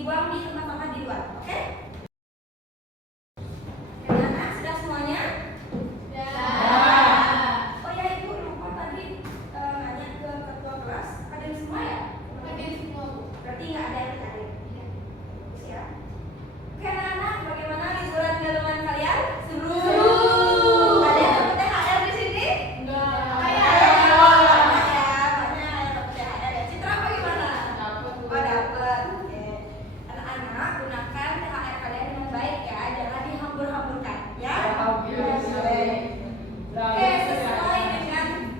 dibuang di tempat sampah di luar. Oke? Gimana? Sudah semuanya? Sudah. Oh ya, Ibu lupa tadi nanya ke ketua kelas. Hadir semua ya? Hadir semua, Bu. Berarti nggak ada yang hadir. Bagus ya. Oke, anak-anak, bagaimana liburan ke teman kalian? Seru. Ada yang dapat THR di sini? Enggak. Banyak ya, banyak yang dapat THR ya. Citra bagaimana? Dapat. Oh, dapat. Oke. Anak-anak, gunakan THR kalian dengan baik ya, jangan dihambur-hamburkan ya. Oke, sesuai dengan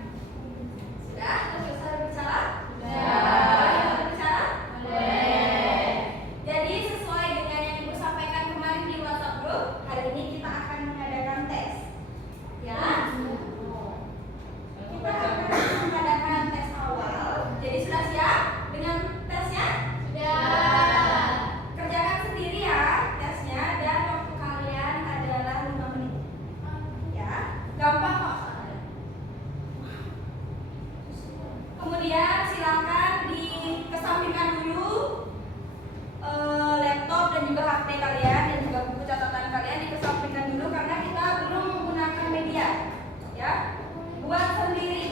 sudah selesai bicara? Boleh bicara? Boleh. Jadi sesuai dengan yang Ibu sampaikan kemarin di WhatsApp group, hari ini kita akan mengadakan tes. Ya. Kita akan mengadakan tes awal. Jadi sudah siap dengan tesnya? Sudah. Kerjakan sendiri ya tesnya dan waktu kalian adalah 5 menit. Ya, gampang kok. Kemudian silakan dikesampingkan dulu laptop dan juga HP kalian dan juga buku catatan kalian dikesampingkan dulu karena kita belum menggunakan media. Ya, buat sendiri.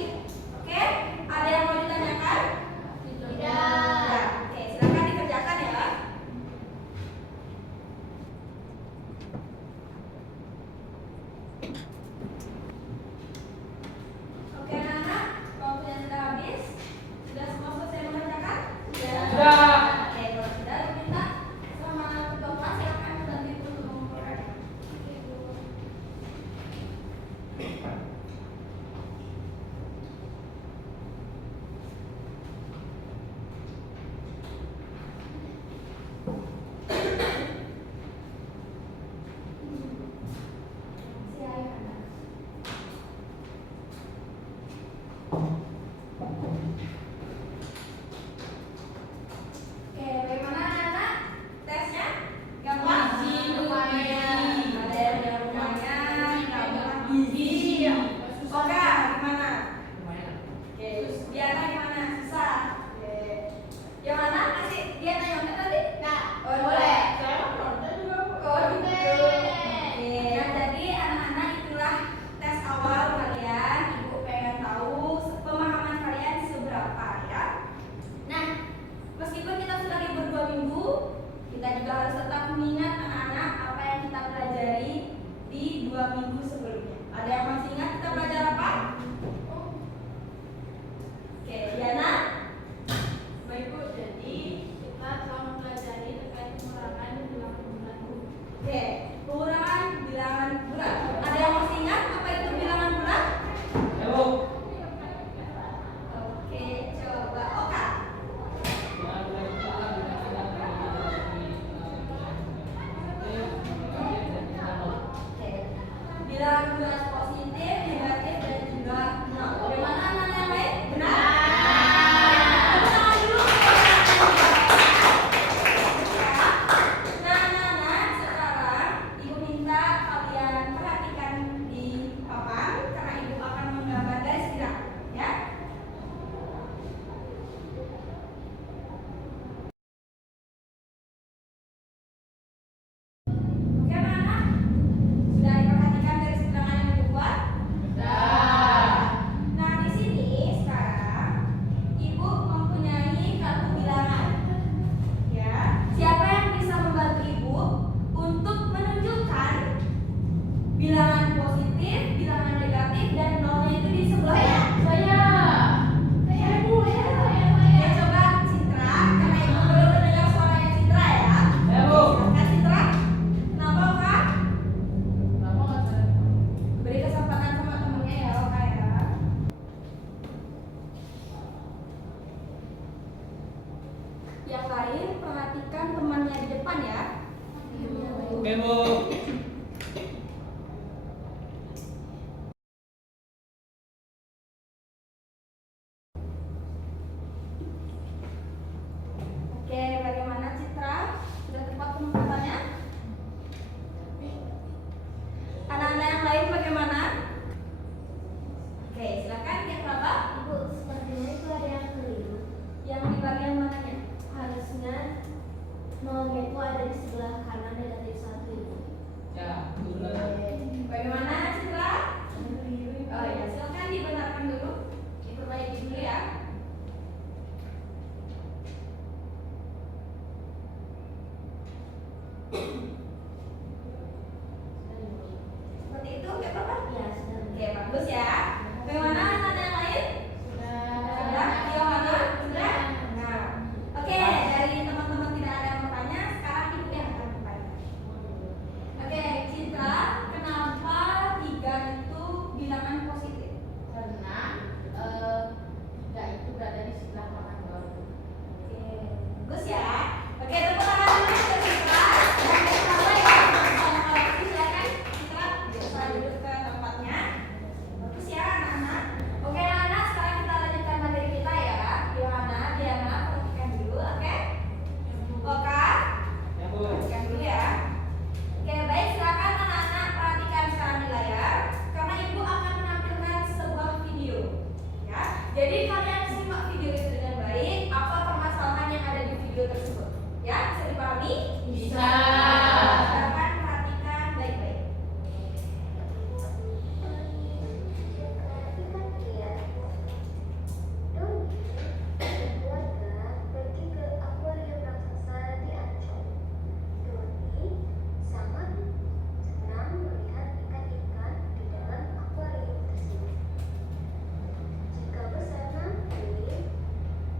Oke? Ada yang mau ditanyakan? Tidak. Ya, oke, silakan dikerjakan ya. Oke, anak-anak, waktunya sudah habis. Sudah semua selesai mengerjakan? Sudah. Oke, kalau sudah diminta sama ketua kelas silakan bantu untuk mengumpulkan. Oke, Bu. Silakan. Oke, bagaimana anak-anak? Tesnya? Gampang? Lumayan. Ada yang lumayan, gampang. Iya. Oke, gimana? Oke, terus Diana gimana? Susah? Oke. Yang mana? Kasih Diana yang mana tadi? Nah, oh, boleh. Oh, gitu. Oke, nah, jadi anak-anak itulah tes awal kalian. Ibu pengen tahu pemahaman kalian seberapa ya. Nah, meskipun kita sudah libur 2 minggu, kita juga harus tetap mengingat anak-anak apa yang kita pelajari di 2 minggu sebelumnya. Ada yang masih ingat kita belajar apa? Oke, Diana? Baik Bu, jadi kita telah mempelajari terkait pengurangan bilangan bulan. Oke, pengurangan bilangan bulan. Ada yang masih ingat apa itu bilangan bulan? Oke, coba Oka. Oke, bilangan bulan positif, negatif, dan juga nol. Bagaimana anak yang lain? Benar? Tepuk tangan dulu. Nah, sekarang Ibu minta kalian perhatikan di papan karena Ibu akan menggambar garis gerak, ya. Oke, anak-anak? Sudah diperhatikan garis gerak yang Ibu buat? Nah, di sini sekarang Ibu mempunyai kartu bilangan. Ya, siapa yang bisa membantu Ibu untuk menunjukkan bilangan positif, bilangan negatif, dan nolnya itu di sebelahnya? Saya, Bu, ya. Oke, coba Citra, karena Ibu belum mendengar suaranya Citra ya. Silakan Citra. Kenapa Kak? Beri kesempatan sama temennya ya, Oka ya. Yang lain perhatikan temannya di depan ya. Oke, Bu. Oke, bagaimana Citra? Sudah tepat penempatannya? Anak-anak yang lain bagaimana? Oke, silakan yang berapa? Ibu, sepertinya itu ada yang keliru. Yang di bagian mananya? Harusnya Maunya itu ada di sebelah kanan negatif 1. Ya, benar. Bagaimana Citra? Oh ya, silakan dibenarkan dulu, diperbaiki dulu ya. Seperti itu, oke Bapak? Ya, sudah. Oke, bagus ya. Bagaimana anak-anak yang lain? Sudah? Yohana? Sudah? Nah, oke, dari teman-teman tidak ada yang bertanya, sekarang ibu yang akan bertanya. Oke, Citra, kenapa 3 itu bilangan positif? Karena 3 itu berada di sebelah kanan baru. Oke, bagus ya. Oke, tepuk tangan dulu untuk Citra. Dan pertama ya, sama-sama silakan Citra bisa duduk ke tempatnya. Bagus ya anak-anak. Oke anak-anak, sekarang kita lanjutkan materi kita ya. Yohana, Diana, perhatikan dulu, oke? Oka, Ya, boleh. perhatikan dulu ya. Oke, baik, silakan anak-anak perhatikan sekarang di layar karena ibu akan menampilkan sebuah video. Ya, jadi kalian simak video itu dengan baik. Apa permasalahan yang ada di video tersebut? Ya, bisa dipahami? Bisa. Silakan perhatikan baik-baik. Perhatikan ya. Doni dan keluarga pergi ke akuarium raksasa di Ancol. Doni sangat senang melihat ikan-ikan di dalam akuarium tersebut. Jika besar nanti,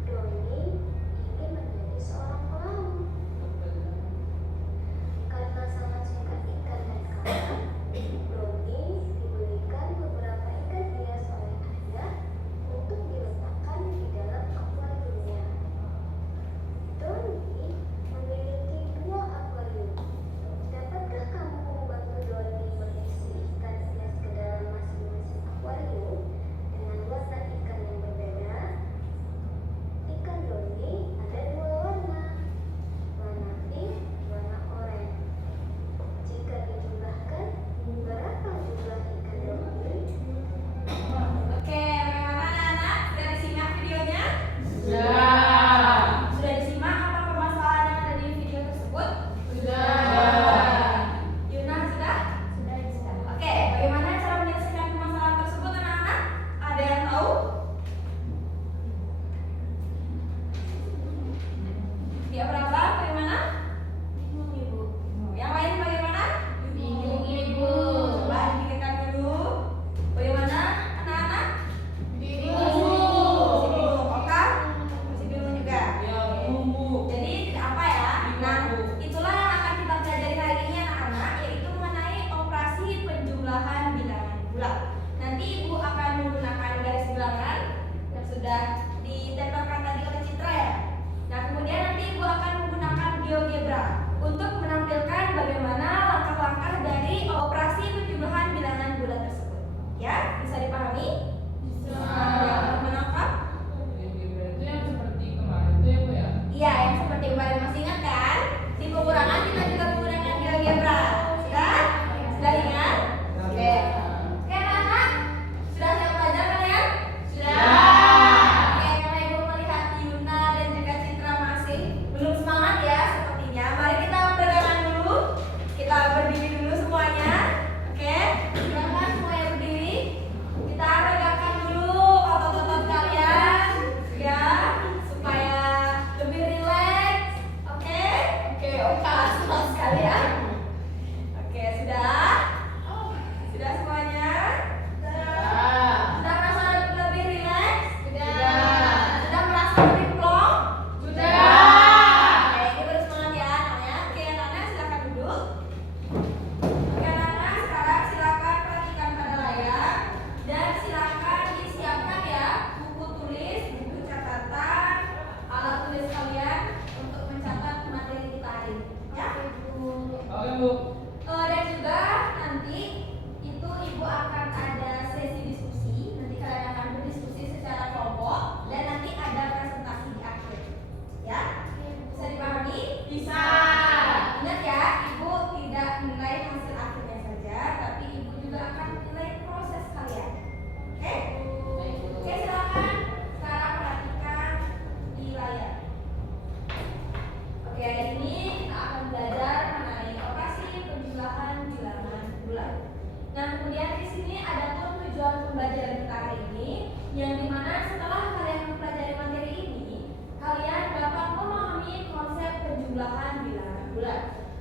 Doni ingin menjadi seorang pelaut. Karena sangat suka ikan dan kawan, Doni dibelikan beberapa ikan hias oleh ayah untuk diletakkan di dalam akuariumnya. Doni memiliki 2 akuarium. Dapatkah kamu membantu Doni mengisi ikan hias ke dalam masing-masing akuarium dengan warna ikan yang berbeda? Ikan Doni ada 2 warna, warna pink, warna oranye. Jika dijumlahkan, berapa jumlah ikan Doni? Oke, bagaimana anak-anak? Sudah disimak videonya? Sudah. Sudah disimak apa permasalahan yang ada di video tersebut? Sudah. Yuna sudah? Sudah. Oke, bagaimana cara menyelesaikan permasalahan tersebut anak-anak? Ada yang tahu? Dia berapa? Bagaimana? Yang lain bagaimana? Bingung ibu. Coba dipikirkan dulu. Bagaimana anak-anak? Bingung. Masih bingung. Oka? Masih bingung juga. Ya, bumbu. Jadi tidak apa ya. Nah, itulah yang akan kita pelajari hari ini anak-anak, yaitu mengenai operasi penjumlahan bilangan bulat. Nanti ibu akan menggunakan garis bilangan yang sudah ditempelkan tadi oleh Citra ya. Nah, kemudian nanti ibu akan menggunakan GeoGebra untuk menampilkan bagaimana langkah-langkah dari operasi penjumlahan bilangan bulat tersebut. Ya, bisa dipahami? Bisa. Yang menangkap? Itu yang seperti kemarin itu ya, Bu ya? Iya, yang seperti kemarin masih ingat kan? Di pengurangan kita juga menggunakan GeoGebra. Sudah? Sudah ingat? Oke. Oke, anak-anak. Sudah siap belajar kalian? Oke, karena ibu melihat Yuna dan juga Citra masih belum semangat ya sepertinya. Mari kita pegangan dulu. Kita berdiri dulu semuanya. Oke, silakan semuanya berdiri. Kita regangkan dulu otot-otot kalian ya supaya lebih rileks. Oke? Oke, senang sekali ya. Oke, sudah? Sudah semuanya? Sudah merasa lebih rileks? Sudah merasa lebih plong? Oke, ini baru semangat ya namanya. Oke, anak-anak silakan duduk. Oke, anak-anak sekarang silakan perhatikan pada layar dan silakan disiapkan ya buku tulis, buku catatan, alat tulis kalian untuk mencatat materi kita hari ini. Ya? Oke,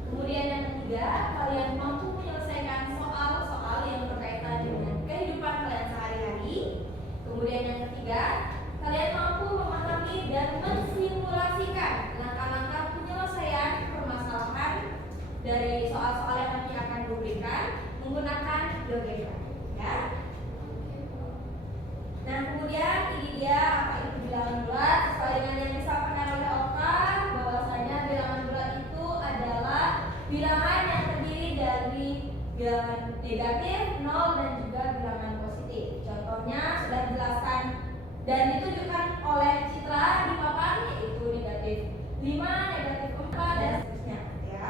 Kemudian yang ketiga, kalian mampu menyelesaikan soal-soal yang berkaitan dengan kehidupan kalian sehari-hari. Kemudian yang ketiga, kalian mampu memahami dan mensimulasikan langkah-langkah penyelesaian permasalahan dari soal-soal yang nanti akan diberikan menggunakan GeoGebra, ya. Nah, kemudian ini dia apa itu bilangan bulat. Sesuai dengan yang disampaikan oleh Oka, bahwasanya bilangan bulat itu adalah bilangan yang terdiri dari bilangan negatif, nol, dan juga bilangan positif. Contohnya sudah dijelaskan dan ditunjukkan oleh Citra di papan, yaitu negatif 5, negatif 4, dan seterusnya, ya.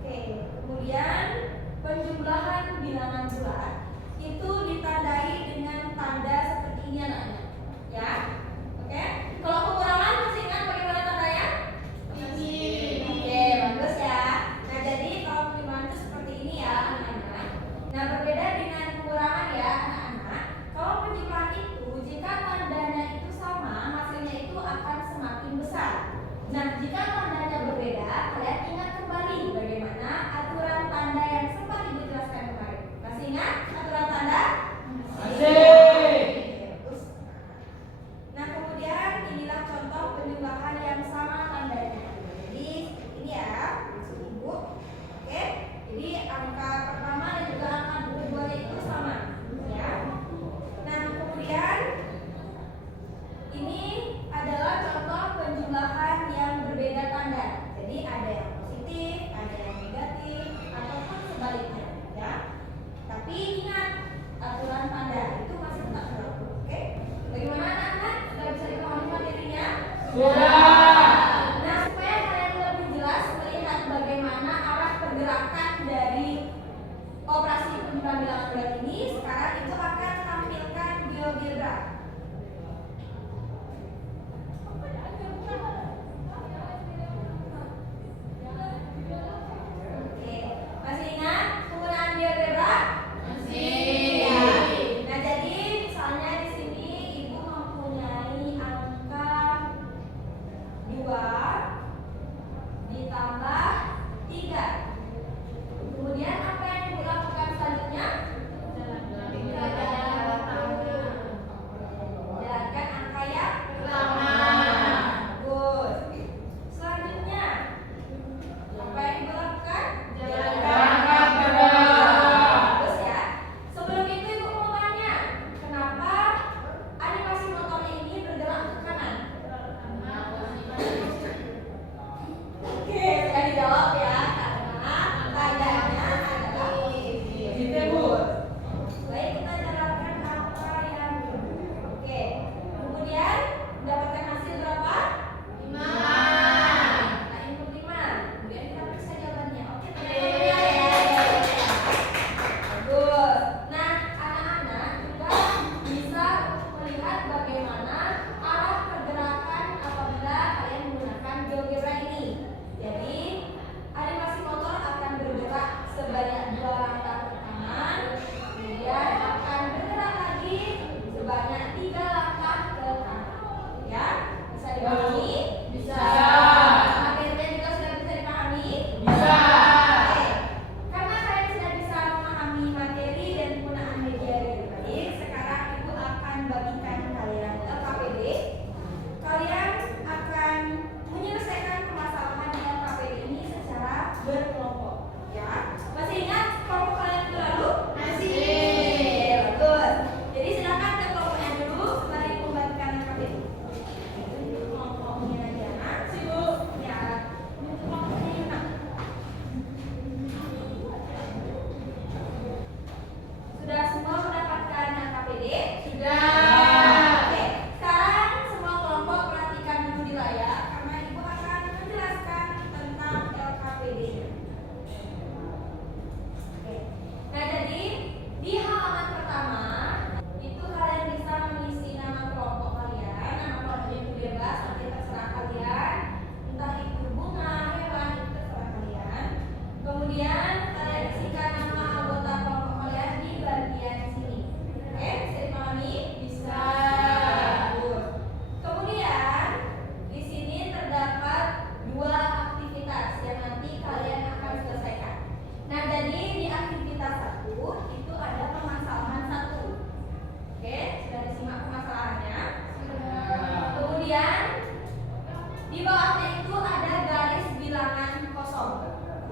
Oke, kemudian penjumlahan bilangan bulat itu ditandai dengan tanda seperti ini anak-anak, ya. Oke, kalau pengurangan masih ingat bagaimana tandanya? Oke, bagus ya. Nah, jadi kalau penjumlahan itu seperti ini ya anak-anak. Nah, berbeda dengan pengurangan ya anak-anak. Kalau penjumlahan itu jika tandanya itu sama, hasilnya itu akan semakin besar. Nah, jika tandanya berbeda, kalian ingat kembali bagaimana aturan tanda yang sempat ibu jelaskan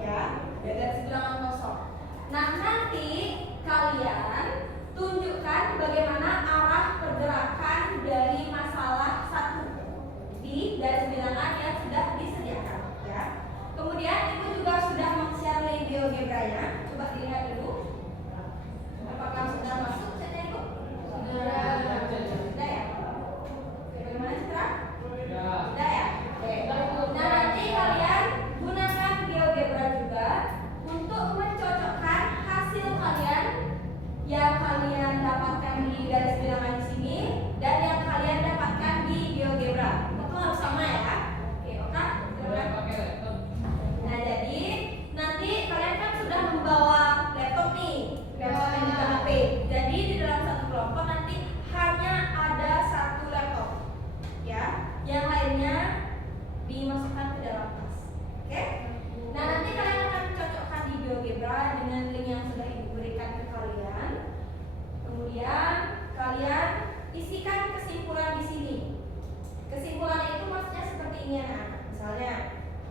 ya, ada garis bilangan kosong. Nah, nanti kalian tunjukkan bagaimana arah pergerakan dari masalah satu di garis bilangan yang sudah disediakan ya. Kemudian Ibu juga sudah men-share link GeoGebra-nya. Coba dilihat dulu. Apakah sudah masuk chatnya Ibu? Sudah ya? Bagaimana Citra? Sudah ya? Oke. Nah, nanti kalian gunakan GeoGebra juga untuk mencocokkan hasil kalian yang kalian dapatkan di garis bilangan di sini dan yang kalian dapatkan di GeoGebra. Itu harus sama ya. Oke, oke? Silakan. Nah, jadi nanti kalian kan sudah membawa laptop nih, laptop yang di HP. Jadi di dalam satu kelompok nanti hanya ada satu laptop, ya. Yang lainnya dimasukkan ke dalam tas. Oke? Nah, nanti kalian akan cocokkan di GeoGebra dengan link yang sudah Ibu berikan ke kalian. Kemudian kalian isikan kesimpulan di sini. Kesimpulan itu maksudnya seperti ini ya. Misalnya,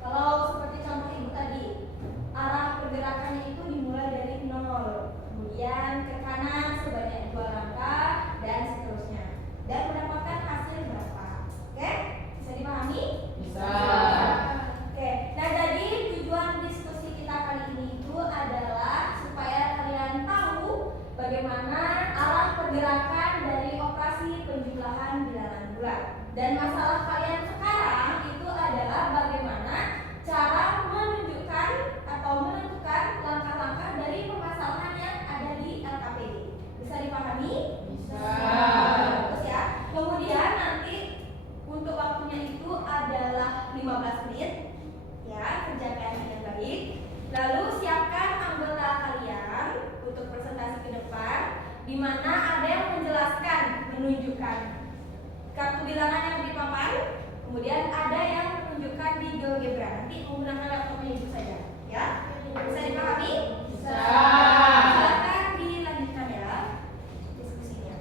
kalau seperti contoh Ibu tadi, arah pergerakannya itu dimulai dari 0, kemudian ke kanan sebanyak 2 langkah dan seterusnya, dan mendapatkan hasil berapa. Oke? Bisa dipahami? Bisa. Oke. Nah, jadi tujuan diskusi kita kali ini itu adalah supaya kalian tahu bagaimana arah pergerakan dari operasi penjumlahan bilangan bulat. Dan masalah kalian sekarang itu adalah bagaimana cara menunjukkan atau menentukan langkah-langkah dari permasalahan yang ada di LKPD. Bisa dipahami? Bisa. Bagus ya. Kemudian nanti untuk waktunya itu adalah 15 menit. Ya, kerjakan dengan baik. Lalu siapkan anggota kalian untuk presentasi ke depan, di mana ada yang menjelaskan, menunjukkan kartu bilangan yang di papan, kemudian ada yang menunjukkan di GeoGebra. Nanti menggunakan laptopnya Ibu saja, ya. Bisa dipahami? Bisa. Silakan dilanjutkan ya diskusinya.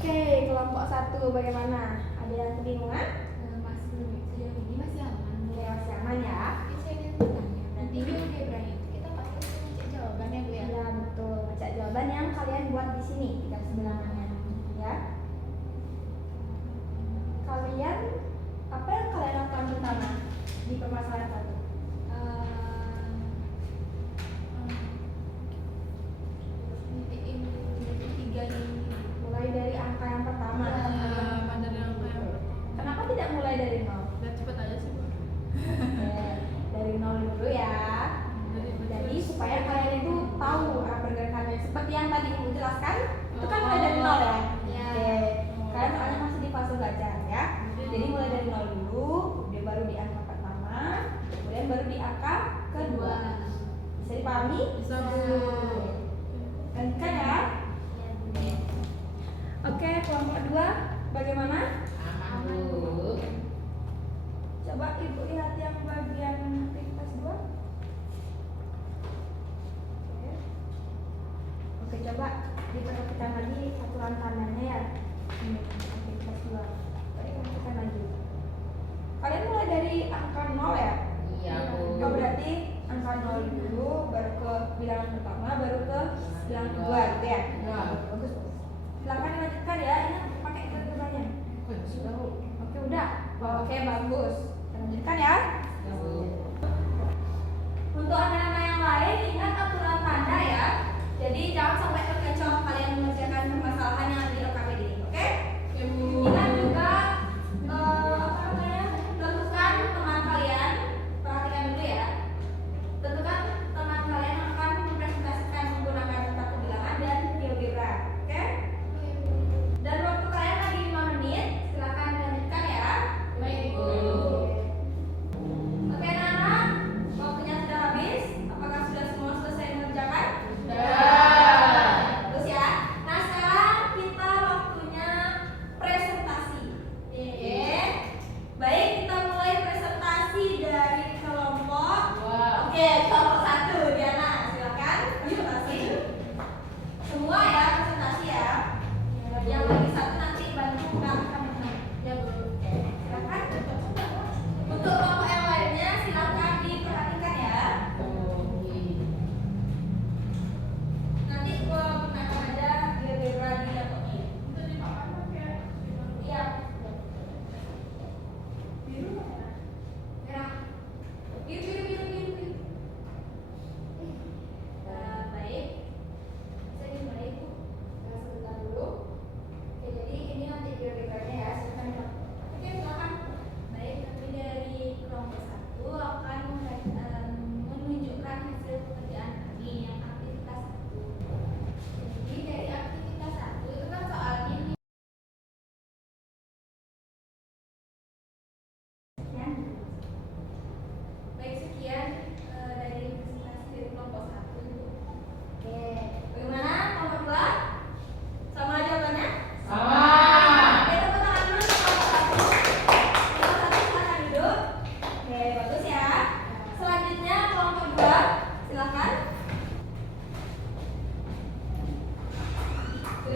Oke, kelompok 1 bagaimana? Ada yang kebingungan? Masih sejauh ini masih aman. Oke, masih aman ya. Tapi saya ingin bertanya, nanti GeoGebra itu kita pasti mencek jawabannya Bu ya? Ya betul, baca jawaban yang kalian buat di sini di garis bilangannya, ya. Kalian apa yang kalian lakukan pertama di permasalahan satu? Nitiin tiga ini. Mulai dari angka yang pertama. Pada yang Kenapa tidak mulai dari 0? udah cepet aja sih Bu. Oke, dari 0 dulu ya. Jadi supaya kalian itu tahu arah pergerakannya seperti yang tadi Ibu jelaskan, itu kan mulai dari 0 ya. Iya. Oke. Kalian soalnya masih di fase belajar ya. Jadi mulai dari 0 dulu, kemudian baru di angka pertama, kemudian baru di angka kedua. Bisa dipahami? Bisa, Bu. Kan ya? Oke, kelompok 2 bagaimana? Aman, Bu. Coba Ibu lihat yang bagian aktivitas 2. Oke, coba diperhatikan lagi aturan tangannya ya. Ini aktivitas 2. Tadi perhatikan lagi. Kalian mulai dari angka 0 ya? Iya, Bu. Oh, berarti angka 0 dulu, baru ke bilangan pertama, baru ke bilangan kedua gitu ya? Iya. Bagus. Silakan dilanjutkan ya, ingat pakai ketentuannya. Sudah, Bu. Oke, udah. Oke, bagus. Lanjutkan ya. Ya, Bu. Untuk anak-anak yang lain, ingat aturan tanda ya. Jadi jangan sampai terkecoh kalian mengerjakan permasalahan yang ada di LKPD. Oke? Ingat juga tentukan teman kalian. Perhatikan dulu ya. Tentukan teman kalian yang akan mempresentasikan menggunakan kartu bilangan dan GeoGebra.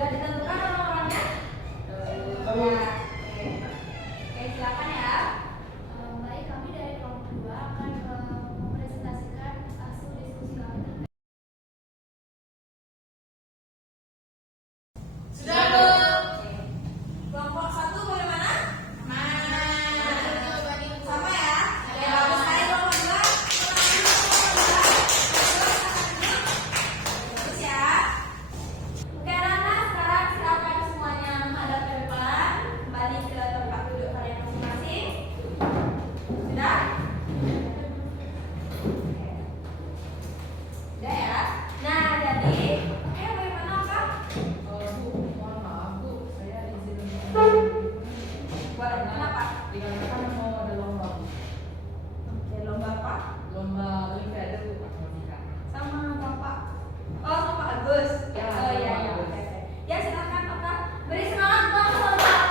Sudah ditentukan nomor-nomornya? Nah, oke. Oke, silakan ya. Baik, kami dari kelompok 2 akan mempresentasikan hasil diskusi kami. Sudah, Bu. Kelompok 1 bagaimana? Sama ya? Oke, bagus sekali kelompok 2. Bagus ya. Oke, anak-anak, sekarang silakan semuanya menghadap ke depan, kembali ke tempat duduk kalian masing-masing. Sudah? Oke. Sudah ya? Nah, jadi, bagaimana, Kak? Bu, mohon maaf Bu, saya izin Boleh, kenapa? dikarenakan mau ada lomba, Oke, lomba apa? lomba Olimpiade Bu, matematika. Sama Bapak. Oh, sama Pak Agus. Ya, Oh iya sama iya. Pak Oke, Agus. oke. Ya silakan Bapak. Beri semangat dong sama Pak Agus.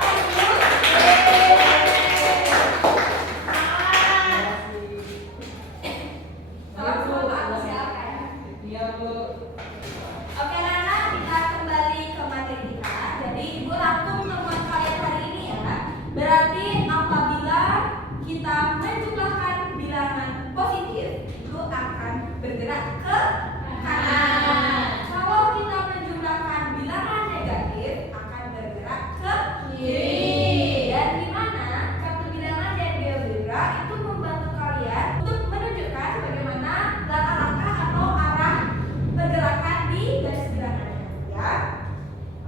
Salam sama Pak Agus ya. Oke. Iya Bu. Oke, Nana, kita kembali ke materi kita. Jadi Ibu rangkum temuan kalian hari ini ya. Berarti apabila kita menjumlahkan bilangan positif, itu akan bergerak ke kanan. Kalau kita menjumlahkan bilangan negatif, akan bergerak ke kiri. Dan di mana kartu bilangan dan geometri itu membantu kalian untuk menunjukkan bagaimana langkah-langkah atau arah pergerakan di garis bilangannya, ya.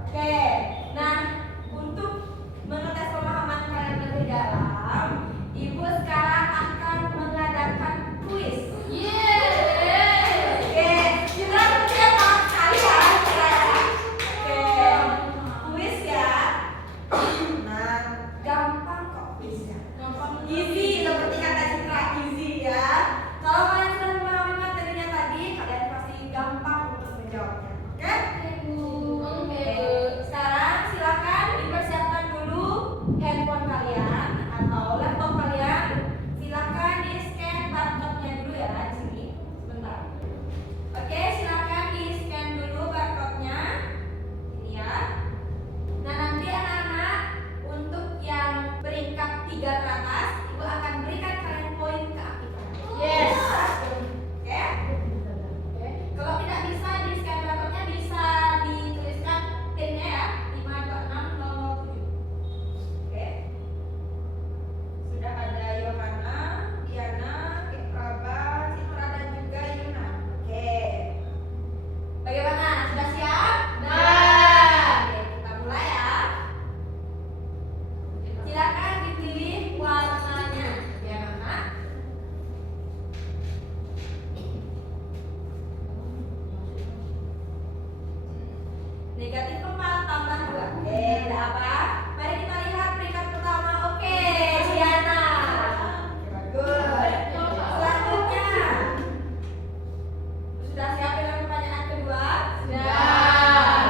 Oke. Nah, untuk mengetes pemahaman kalian lebih dalam, Ibu sekarang akan mengadakan kuis. Oke, kita siap sekali ya. Oke, kuis ya. Nah, gampang kok kuisnya. Easy seperti kata Citra, easy ya. Kalau kalian sudah memahami materinya tadi, kalian pasti gampang untuk menjawabnya. Oke? Oke. Sekarang silakan dipersiapkan dulu handphone kalian atau laptop kalian. Silakan di-scan barcode-nya dulu ya di sini. Sebentar. Oke, silakan di-scan dulu barcode-nya. Ini ya. Nah, nanti anak-anak untuk yang peringkat 3 teratas, Ibu akan berikan kalian poin keaktifan. Yes. Oke? Kalau tidak bisa di-scan barcode-nya, bisa dituliskan PIN-nya ya, 52607. Oke. Sudah ada Yohana, Diana, Ipraba, Citra dan juga Yuna. Oke. Bagaimana? Sudah siap? Oke, kita mulai ya. Silakan dipilih warnanya. Oke, anak. Negatif 4 tambah 2. Oke, tidak apa. Mari kita lihat peringkat pertama. Oke, Diana. Bagus. Selanjutnya. Sudah siap dengan pertanyaan kedua? Sudah.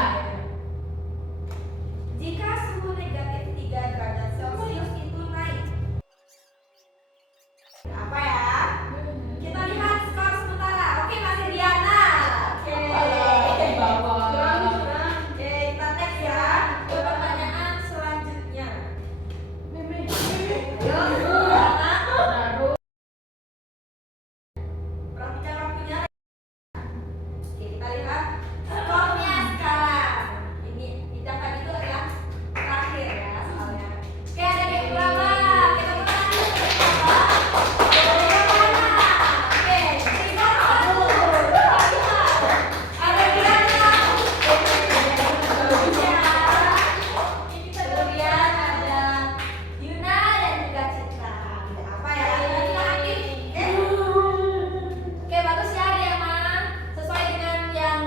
Jika suhu negatif 3 derajat Celcius itu naik. Apa ya? Kita lihat skor sementara. Oke, masih Diana. Oke. Oke, kita next ya. Ke pertanyaan selanjutnya. Ayo, Diana. Perhatikan waktunya. Oke, kita lihat skornya sekarang. Ini tidak tadi itu adalah terakhir ya soalnya. Oke, ada di Praba. Kita mulai. Oke, 3-1. Ada Diana. Kemudian ada Yuna dan juga Citra. Tidak apa ya? Kita aktif. Oke, bagus ya Diana. Sesuai dengan yang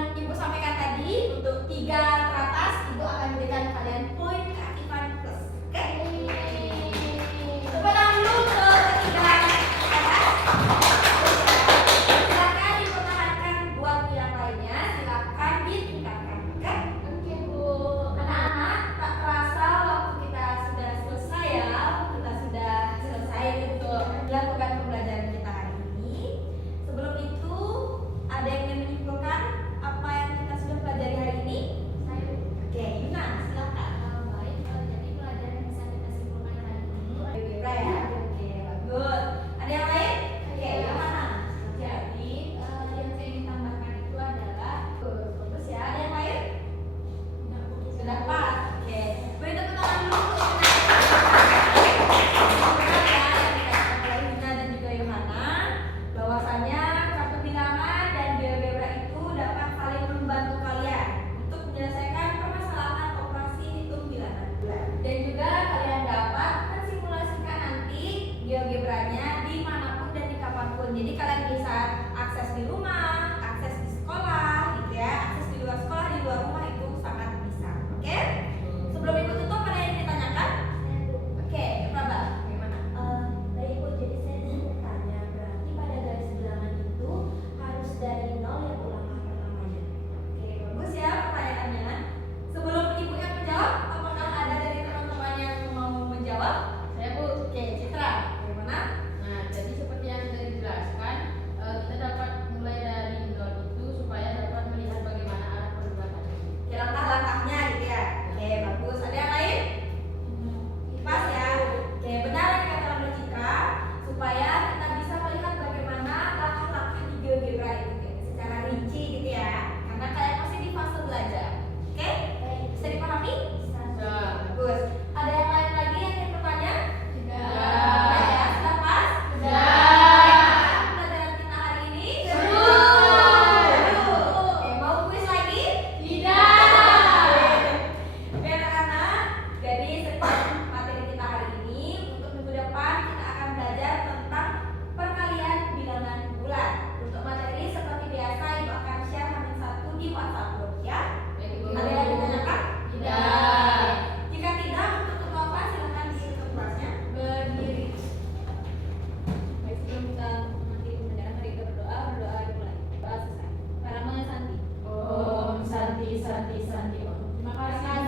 Santi. Terima kasih.